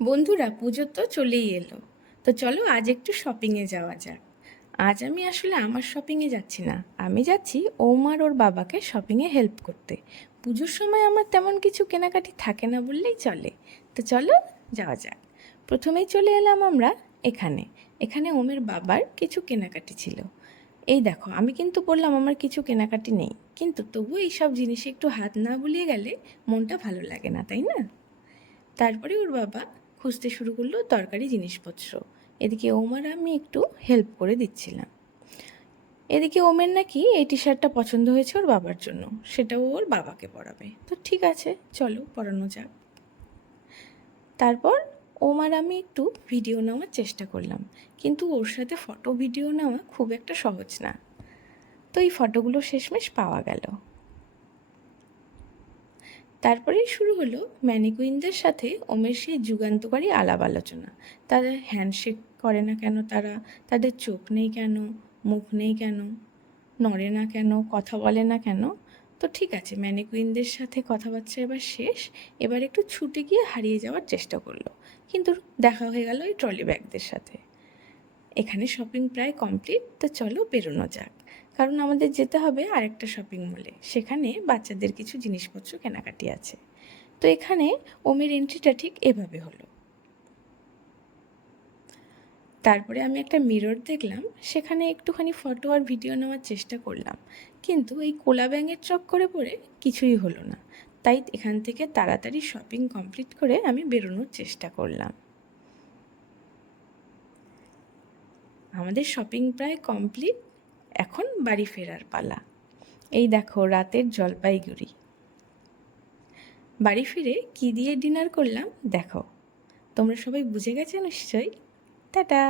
বন্ধুরা, পুজো তো চলেই এলো। তো চলো আজ একটু শপিংয়ে যাওয়া যাক। আজ আমি আসলে আমার শপিংয়ে যাচ্ছি না, আমি যাচ্ছি ওমার ওর বাবাকে শপিংয়ে হেল্প করতে। পুজোর সময় আমার তেমন কিছু কেনাকাটি থাকে না বললেই চলে। তো চলো যাওয়া যাক। প্রথমেই চলে এলাম আমরা এখানে। এখানে ওমের বাবার কিছু কেনাকাটি ছিল। এই দেখো, আমি কিন্তু বললাম আমার কিছু কেনাকাটি নেই, কিন্তু তবুও এইসব জিনিসে একটু হাত না বুলিয়ে গেলে মনটা ভালো লাগে না, তাই না? তারপরে ওর বাবা খুঁজতে শুরু করলো দরকারি জিনিসপত্র। এদিকে ওমার আমি একটু হেল্প করে দিচ্ছিলাম। এদিকে ওমের নাকি এই টি শার্টটা পছন্দ হয়েছে ওর বাবার জন্য, সেটাও ওর বাবাকে পরাবে। তো ঠিক আছে, চলো পরানো যাক। তারপর ওমার আমি একটু ভিডিও নেওয়ার চেষ্টা করলাম, কিন্তু ওর সাথে ফটো ভিডিও নেওয়া খুব একটা সহজ না। তো এই ফটোগুলো শেষমেশ পাওয়া গেল। তারপরেই শুরু হলো ম্যানিকুইনদের সাথে ওমের সেই যুগান্তকারী আলাপ আলোচনা। তারা হ্যান্ডশেক করে না কেন, তাদের চোখ নেই কেন, মুখ নেই কেন, নড়ে না কেন, কথা বলে না কেন। তো ঠিক আছে, ম্যানিকুইনদের সাথে কথাবার্তা এবার শেষ। এবার একটু ছুটে গিয়ে হারিয়ে যাওয়ার চেষ্টা করলো, কিন্তু দেখা হয়ে গেল ওই ট্রলি ব্যাগদের সাথে। এখানে শপিং প্রায় কমপ্লিট, তো চলো বেরোনো যাক। কারণ আমাদের যেতে হবে আরেকটা শপিং মলে, সেখানে বাচ্চাদের কিছু জিনিসপত্র কেনাকাটি আছে। তো এখানে ওমের এন্ট্রিটা ঠিক এভাবে হলো। তারপরে আমি একটা মিরর দেখলাম, সেখানে একটুখানি ফটো আর ভিডিও নেওয়ার চেষ্টা করলাম, কিন্তু এই কোলা ব্যাঙের চক্করে পড়ে কিছুই হলো না। তাই এখান থেকে তাড়াতাড়ি শপিং কমপ্লিট করে আমি বেরোনোর চেষ্টা করলাম। আমাদের শপিং প্রায় কমপ্লিট, এখন বাড়ি ফেরার পালা। এই দেখো রাতের জলপাইগুড়ি। বাড়ি ফিরে কী দিয়ে ডিনার করলাম দেখো। তোমরা সবাই বুঝে গেছো নিশ্চয়ই। টাটা।